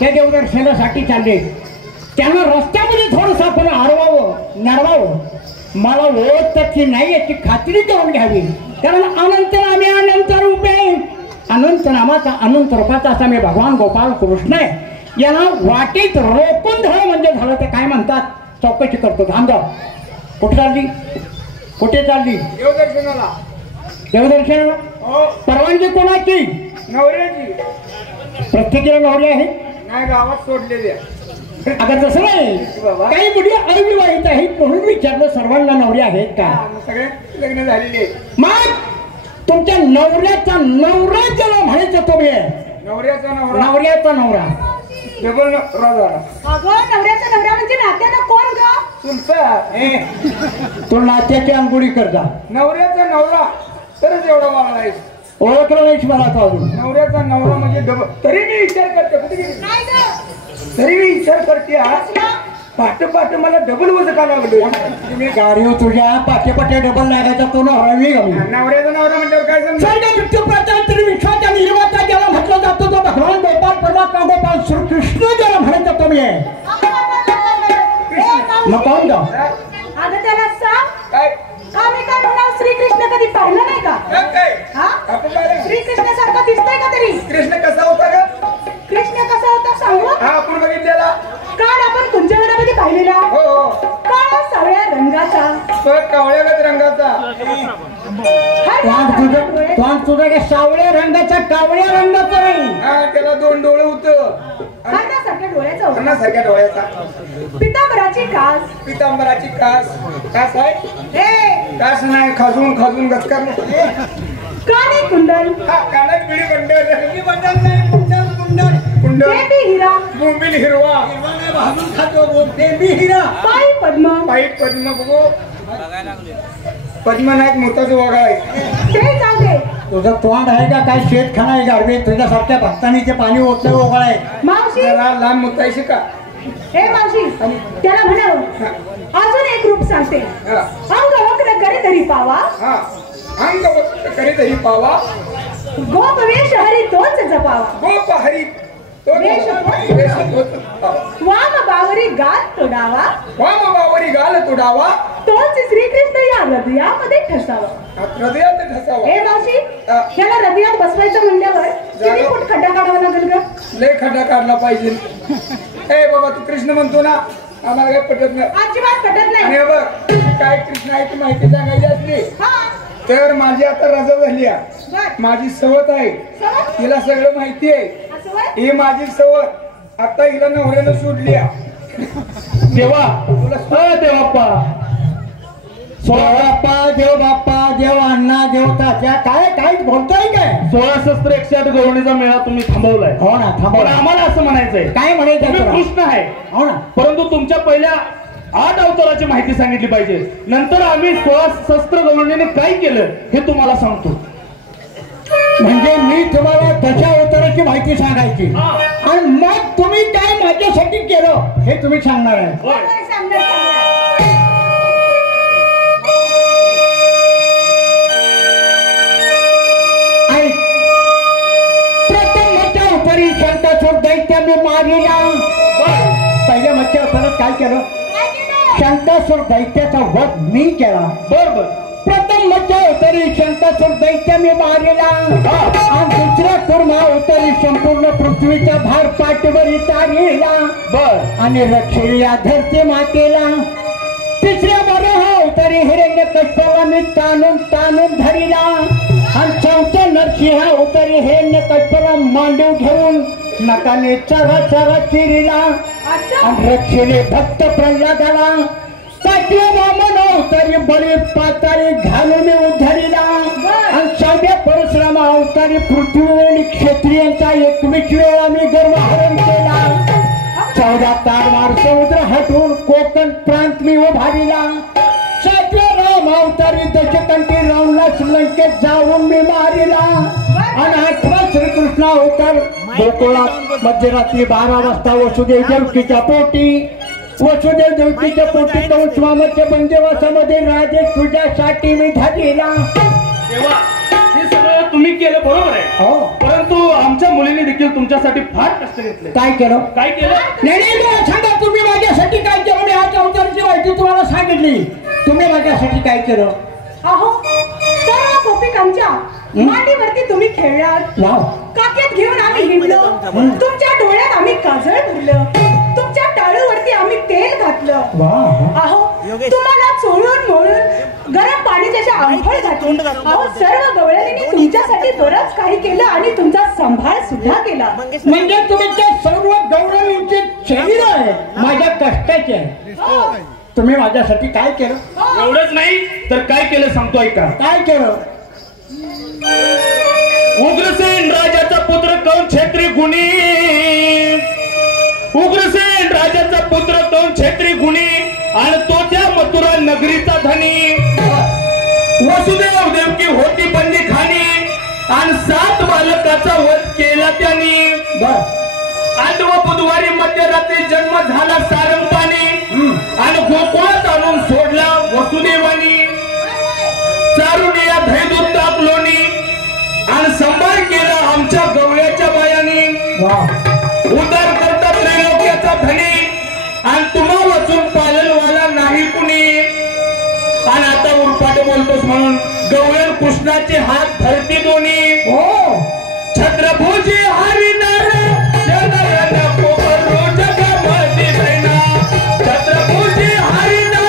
त्या देवदर्शनासाठी चालले. त्यांना रस्त्यामध्ये थोडंसं आपण हरवावं नडवावं. मला ओळखतात की नाही याची खात्री करून घ्यावी. कारण अनंत नामे अनंत रूपे, अनंत नामाचा अनंत रूपाचा असा मी भगवान गोपाल कृष्ण आहे. याला वाटेत रोखून धरा म्हणजे झालं. ते काय म्हणतात चौकशी करतो. थांब. कुठे चालली? कुठे चालली? देवदर्शनाला. देवदर्शनाला? परवानगी कोणाची? नवऱ्याची. प्रत्येकीला नवरे आहे? नाही, गावात सोडलेली आहे. अगं तसं नाही, काही मुली अविवाहित आहेत म्हणून विचारलं. सर्वांना नवरे आहेत का? सगळे लग्न झालेले. मग तुमच्या नवऱ्याचा नवरा ज्याला म्हणायचं तुम्ही, नवऱ्याचा नवरा. नवऱ्याचा नवरा डबल नवरा झाला. अगं नवऱ्याचा नवरा म्हणजे नात्यानं कोण ग? तुमचा. तो नात्याची अंगुळी करता. नवऱ्याचा नवरा तरच एवढा मला नाही ओळखलं नाहीच मला तो अजून. नवऱ्याचा नवरा म्हणजे डबल. तरी मी विचार करते. कुठे गेली? नाही ग. तरी मी विचार करते. पाठ पाठ मला डबल वजन का लागलं? मी गाडीवर तुझ्या पाठे पाठे डबल लागायचा तो नवरा मी गमी. नवऱ्याचा नवरा म्हणल्यावर काय समजा? मृत्यू प्रत्यांतरी विश्वाच्या निर्माता ज्याला म्हटलं जातो तो भगवान गोपाल परमात्मा गोपाल श्रीकृष्ण ज्याला म्हणायचं तुम्ही आहे. मग कोण ग? अगं त्याला सांग. काय? आम्ही काय म्हणाव? श्रीकृष्ण कधी पाहिलं नाही का? काय? हा? श्रीकृष्ण सारखा दिसतोय का तरी? कृष्ण कसा होता ग? कृष्ण कसा होता सांगू? हा, आपण बघितलेला. काल आपण कुंजवनामध्ये पाहिलेला. हो हो. काळा सावळ्या रंगाचा, कावळ्यागत रंगाचा. तुझा काय सावळ्या रंगाचा कावळ्या रंगाचा नाही. हा, त्याला दोन डोळे होतं. सारख्या डोळ्याचा होता. अन्नासारख्या डोळ्याचा. पितांबराची कास. पितांबराची कास. कास आहे? कास नाही, खाजून खाजून गचकार. काने कुंडल. हा, कानात पिढी कुंडल नाही. कुंडल कुंडल कुंडल. बेबी हिरा. बोंबील हिरवा. भाजून खातो बेबी हिरा. पायी पद्म. पायी पद्म. बघू पद्मनायक मोठाच वगा आहे. ते जागे. तुझं तोंड आहे का काय शेतखाना आहे गाडवे? तुझ्यासारख्या भक्तांनीचे पाणी ओतलं ओघळ आहे. मावशी. जरा लहान मुतायशी का? हे मावशी त्याला म्हणावं. अजून एक रूप सांगते. अंग वक्र करे तरी पावा. हा, अंग वक्र करे तरी पावा. गोप वेश हरी तोच जपावा. गोप हरी वाम बावरी गाल तोडावा. वाम बावरी गाल तोडावा. तोच श्रीकृष्ण या हृदयामध्ये ठसावा. हृदयात ठसावा. हे मावशी याला हृदयात बसवायचं म्हणल्यावर किती फूट खड्डा काढावा लागेल ग? लय खड्डा काढला पाहिजे. ए बाबा, तू कृष्ण म्हणतो ना, आम्हाला काय पटत नाही. अजिबात पटत नाही. आणि बघ, काय कृष्ण आहे ती माहिती सांगायची असली तर माझी आता रजा झाली आहे. माझी सवत आहे. तिला सगळं माहिती आहे. ही माझी सवत आता हिला नवऱ्यानं सोडली आहे. देवा देवाप्पा सोळाप्पा देव बाप्पा देव अण्णा देव तात्या काय काय बोलताय काय? 16 शस्त्र 108 गवळणीचा मेळा तुम्ही थांबवलाय. हो ना, थांबवला. आम्हाला असं म्हणायचंय. काय म्हणायचं? कृष्ण आहे. हो ना, परंतु तुमच्या पहिल्या 8 अवताराची माहिती सांगितली पाहिजे. नंतर आम्ही 16 शस्त्र गवळणीने काय केलं हे तुम्हाला सांगतो. म्हणजे मी तुम्हाला त्याच्या अवताराची माहिती सांगायची आणि मग तुम्ही काय माझ्यासाठी केलं हे तुम्ही सांगणार आहे. प्रथम मच्छा अवतारी शंकासूर दैत्याने मारिला. पहिल्या मच्छा अवतारात काय केलं? शंकासूर दैत्याचा वध मी केला. बरोबर. प्रथम मच्छा अवतारी शंकासूर दैत्याने मारिला आणि दुसऱ्या कुर्मा अवतारी संपूर्ण पृथ्वीचा भार पाठीवरी तारिला. बर. आणि रक्षिया धरती मातेला. तिसऱ्या बारा अवतारी हिरण्यकश्यपाला मी ताणून ताणून धरिला आणि चौथ्या नरसिंह अवतारी हिरण्यकश्यपाला मांडीव घेऊन नकाने चरा चरा चिरिला आणि रक्षिले भक्त प्रल्हादाला. पाठ्य वामन अवतारी बळी पाताळी घालून उद्धरिला आणि 6व्या परशुराम अवतारी पृथ्वी आणि क्षत्रियांचा 21 वेळा मी गर्वहरण केला. 14 तारवार समुद्र हटवून कोकण प्रांत मी उभारिला. 7व्या राम अवतारी दशकंठी रावणला लंकेत जाऊन मी मारिला आणि 8वा श्रीकृष्ण अवतार गोकुळात मध्यरात्री 12 वाजता वसुदेव देवकीच्या पोटी वसुदेव देवकीच्या पोटी कंस मामाच्या बंदिवासामध्ये राजे तुझ्यासाठी मी धरलेला. तेव्हा हे सगळं तुम्ही केलं बरोबर आहे. हो. परंतु आमच्या मुलीने देखील तुमच्यासाठी फार कष्ट घेतले. काय केलं? काय केलं? नाही मला सांगा, तुम्ही माझ्यासाठी काय केलं? मी आज अवताराची माहिती तुम्हाला सांगितली. तुम्ही माझ्यासाठी काय केलं? अहो सर्व गोपिकांच्या मांडीवरती तुम्ही खेळलात. वाव. काकेत घेऊन आम्ही हिंडलो. तुमच्या डोळ्यात आम्ही काजळ भरलं. तुमच्या टाळूवरती आम्ही तेल घातलं. वाह. अहो तुम्हाला चोळून मोळून गरम पाणी त्याच्या आंघोळ घातली. अहो सर्व गवळणींनी तुमच्यासाठी बरंच काही केलं आणि तुमचा सांभाळ सुद्धा केला. म्हणजे तुम्ही त्या सर्व गौरवींचे शरीर आहे, माझ्या कष्टाचे आहे. हो. तुम्ही माझ्यासाठी काय केलं? एवढंच नाही तर काय केलं सांगतो ऐका. काय केलं? उग्रसेन राजाचा पुत्र कौन क्षेत्री गुणी. उग्रसेन राजाचा पुत्र कौन क्षेत्री गुणी आणि तो त्या मथुरा नगरीचा धनी. वसुदेव देवकी होती बंदी खानी आणि 7 बालकाचा वध केला त्यांनी. आणि व बुधवारी मध्यरात्री जन्म झाला सारंगपाणी आणि गोकुळात आणून सोडला वसुदेवानी. चारुनिया धैदूत तापलोनी आणि संभाळ केला आमच्या गवळ्याच्या बायानी. उदार करता त्रैलोक्याचा धनी आणि तुम्हा वाचून पालनवाला नाही कुणी. आणि आता उरपाट बोलतोस म्हणून गवळण कृष्णाचे हात धरती दोन्ही. हो. छत्रभुजी हरिनार छत्रभुजी हरिनार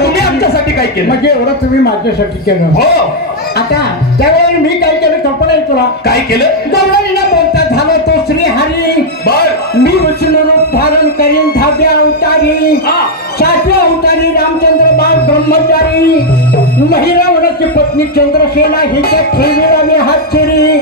तुम्ही आमच्यासाठी काय केलं? म्हणजे एवढं तुम्ही माझ्यासाठी केलं. हो. आता त्यावेळी मी काय केलं कल्पना आहे तुला? काय केलं? गवळणीला बोलता झाला तो श्री हरी. बर. मी विष्णू रूप धारण करीन 10व्या अवतारी. 7व्या अवतारी रामचंद्र बाळ ब्रह्मचारी. महिरावणाची पत्नी चंद्रसेना हिच्या ठेवीला मी हात चिरी.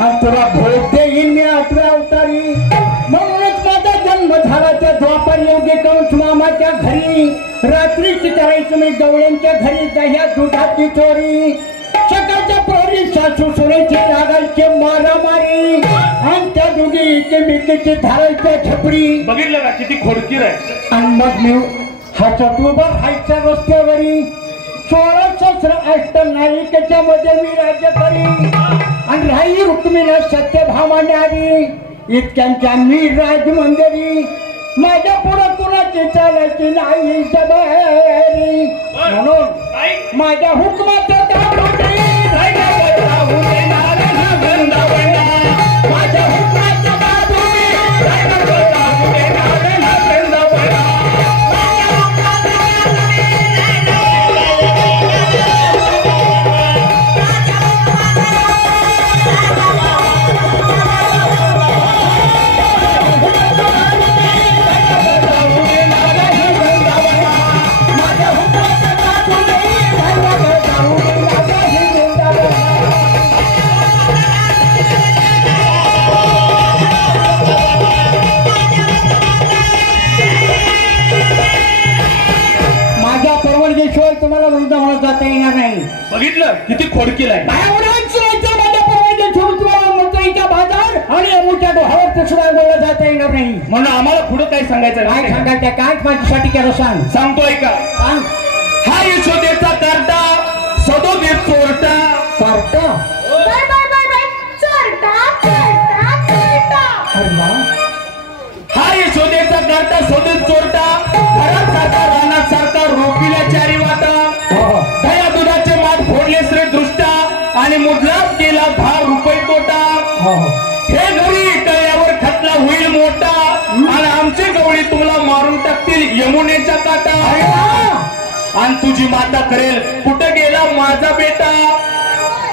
आणि तुला भेट देईन मी 8व्या अवतारी. म्हणूनच माझा जन्म झाला त्या द्वापर योगी कंस मामाच्या घरी. रात्रीची करायची मी गवळ्यांच्या घरी दह्या दुधाची चोरी. सकाळच्या प्रहरी सासू सुनेची लागायची मारामारी. आणि त्या दोघी एकमेकीची धारायच्या छपरी. बघितलं का किती खोडकीर आहे. आणि मग मी हातात उभा राहायच्या रस्त्यावरी. 16 सहस्र अष्टनायिकेच्या मध्ये मी राज्य करी. आणि राही रुक्मिणी सत्यभामाने आली. इतक्यांच्या मी राजमंदिरी. माझ्या पुढं कुणाची चालायची नाही जबारी. म्हणून माझ्या हुकमाचं दाबून माझ्या हुकमाचं तुम्हाला वृंदावनात जाता येणार नाही. बघितलं किती खोडकील आहे. मंत्रीच्या बाजार आणि अमुच्या डोहावर सुद्धा गोळा जाता येणार नाही. म्हणून आम्हाला पुढे काय सांगायचं? काय सांगायचं? काय माझ्यासाठी केलं सांग. सांगतोय का? हा यशोदेचा कार्टा सदोदेत चोरटा. कार्टा हा यशोदेचा कार्टा सदोदेत चोरटा. घरात सारखा रानात सारखा रोखीला चारी वाटा. दया दुधाचे मात फोडले श्री दृष्टा आणि मुद्रात केला 10 रुपये तोटा. हे घरी तळ्यावर खटला होईल मोठा आणि आमचे गवळी तुम्हाला मारून टाकतील यमुनेच्या काटा. आणि तुझी माता करेल कुठं गेला माझा बेटा.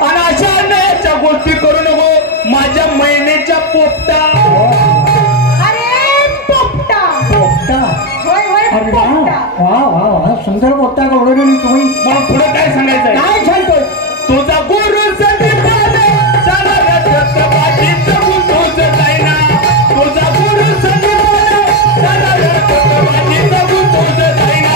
आणि अशा अन्यायाच्या गोष्टी करू नको माझ्या महिनेच्या पोपटा. अरे पोपटा. पोपटा. होय होय अरे वा पोपटा. वा वा वा सुंदर बोलता गवळणी तुम्ही. मग पुढे काय सांगायचंय? काय सांगतोय? तुझा गुरु सगळीकडे चालला छत्रपतीत गुंतूच जाईना. तुझा गुरु सगळीकडे चालला छत्रपतीत गुंतूच जाईना.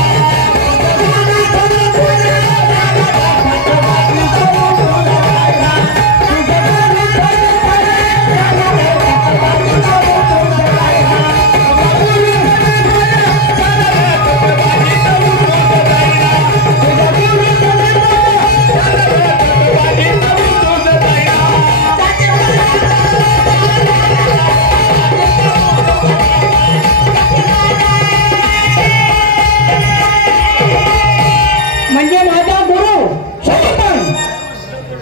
म्हणजे माझा गुरु शाजीपान.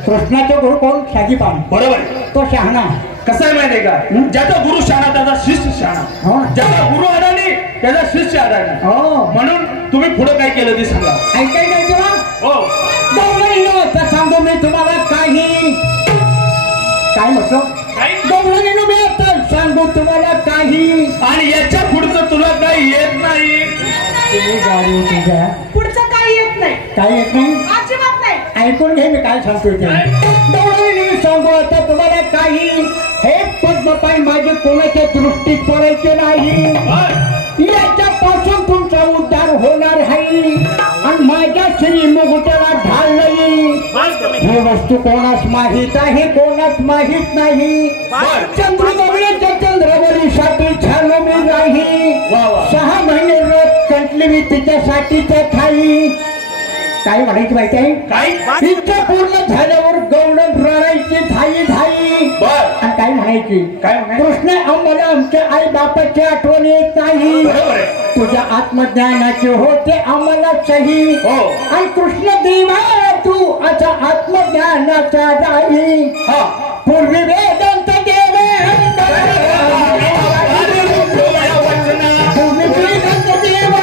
कृष्णाचे गुरु कोण? शाजीपान. बरोबर. तो शहाणा. कसं आहे माहितीये का? ज्याचा गुरु शहाणा त्याचा शिष्य हो. शहाणा. ज्याचा गुरु अडाणी त्याचा शिष्य अडाणी. हो म्हणून तुम्ही पुढे काय केलं ते सांगा. ऐकाय नाही तेव्हा हो गवळणीनो तर सांगू मी तुम्हाला काही. काय म्हटलं? गवळणीनो मी तर सांगू तुम्हाला काही. आणि याच्या पुढचं तुला काही येत नाही. तुम्ही गाडी तुझ्या पुढचं काही येत नाही. काय येत नाही? अजिबात नाही. ऐकून घे मी काय सांगतोय ते. गवळणीनो सांगू आता तुम्हाला काही. हे पद्मपाय माझे कोणाच्या दृष्टीत पडायचे नाही. याच्यापासून तुमचा उद्धार होणार आहे आणि माझ्या श्री मुकुटाला ढाल नाही. ही वस्तू कोणास माहित आहे कोणास माहित नाही. चंद्रबळीच्या चंद्रबळीसाठी झालो मी नाही. 6 महिने रोज कंटली मी तिच्यासाठीच ठाई. काय म्हणायची माहिती आहे? काय इच्छा पूर्ण झाल्यावर गवळण रडायची धाई धाई. आणि काय म्हणायची? काय म्हणायची? कृष्ण आम्हाला आमच्या आई बापाची आठवण येत नाही. बरोबर आहे. तुझ्या आत्मज्ञानाचे होते आम्हाला सही. हो. आणि कृष्ण देवा तू असा आत्मज्ञानाचा राही. हा पूर्वी वेदांत गेले तुम्ही वेदांत देवा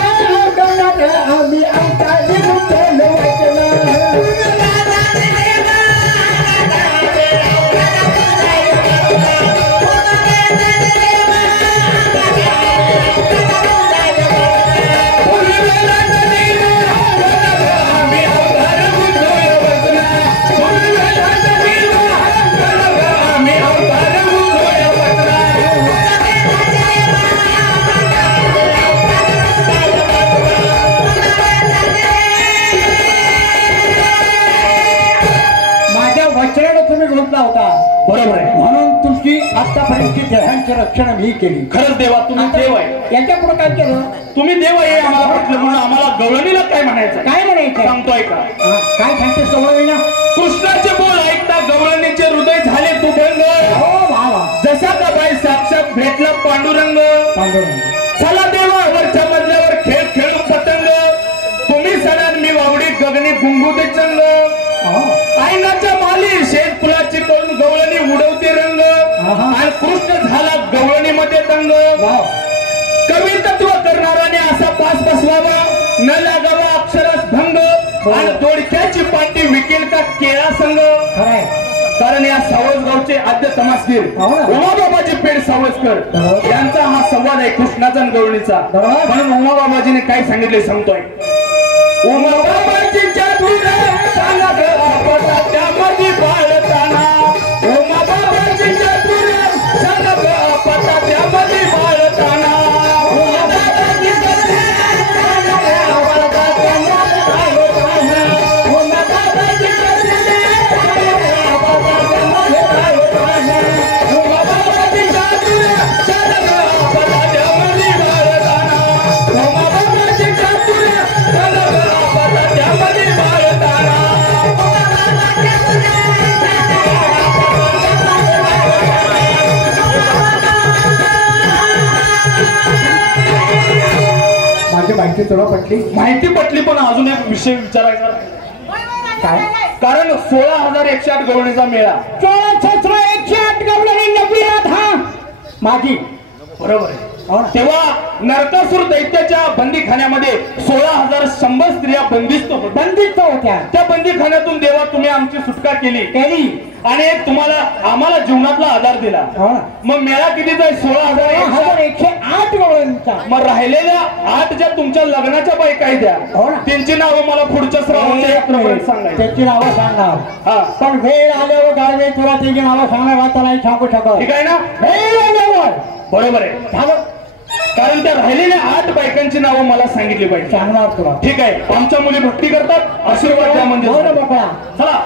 आम्ही अवतारी रुचलो वचना. तुम्ही घेतला होता. बरोबर आहे. म्हणून तुमची आतापर्यंतची देहांची रक्षण मी केली. खरंच देवा तुम्ही देव आहे. याच्या पुढे काय केलं? तुम्ही देव आहे आम्हाला म्हटलं म्हणून आम्हाला गवळणीला काय म्हणायचं? काय म्हणायचं? सांगतोय का? काय सांगतेस गवळणीला? कृष्णाचे बोल ऐकता गवळणीचे हृदय झाले तुभंग. हो भावा. जसा का बाई साक्षात भेटला पांडुरंग. चला देवा वरच्या मजल्यावर खेळ खेळू पतंग. तुम्ही सणात मी वावडी गगनी गुंगुते चंग. आईनाच्या माली शेत फुलाची करून गवळणी उडवते रंग. आणि कृष्ण झाला गवळणीमध्ये तंग. कवी तत्व करणाराने असा पास बसवावा न लागावा अक्षरस भंग. आणि दोडक्याची पाटी विकेल का केळा संघ. कारण या सावळगावचे आद्य तमासगीर उमाबाबाजी पेठ सावळकर यांचा हा संवाद आहे कृष्णाचा आणि गवळणीचा. म्हणून उमाबाबाजीने काय सांगितले सांगतोय. उमाबाबाची जादूला सांगत आपला त्यामध्ये बाळताना. उमाबाबाची जादूला सांगत आपला त्यामध्ये बाळताना. माहिती तुला पटली? माहिती पटली पण अजून एक विषय विचारायचा. काय? कारण 16,108 गवळणीचा मेळा. 16,108 गवळणी नवी राधा माझी. बरोबर आहे. तेव्हा नरकासूर दैत्याच्या बंदीखान्यामध्ये 16,100 स्त्रिया बंदिस्त होत्या. बंदिस्त होत्या. त्या बंदीखान्यातून देवा तुम्ही आमची सुटका केली केली आणि एक तुम्हाला आम्हाला जीवनातला आधार दिला. हो ना. मग मेळा कितीचा आहे? 16,108 गवळ्यांचा. मग राहिलेल्या 8 ज्या तुमच्या लग्नाच्या बायका आहेत द्या, हो ना. त्यांची नावं मला पुढच्या श्रावणाच्या यात्रेपर्यंत सांगायची. त्याची नावं सांगणार. हा पण वेळ आल्यावर गाडवे तुला त्याची नावं सांगणार आता नाही सांगू शकत. ठीक आहे ना? वेळ आल्यावर बरोबर आहे. झालं कारण त्या राहिलेल्या 8 बायकांची नावं मला सांगितली पाहिजे. सांगणार तुला. ठीक आहे. आमच्या मुली भक्ती करतात, आशीर्वाद द्या म्हणजे हो ना बाबा. चला.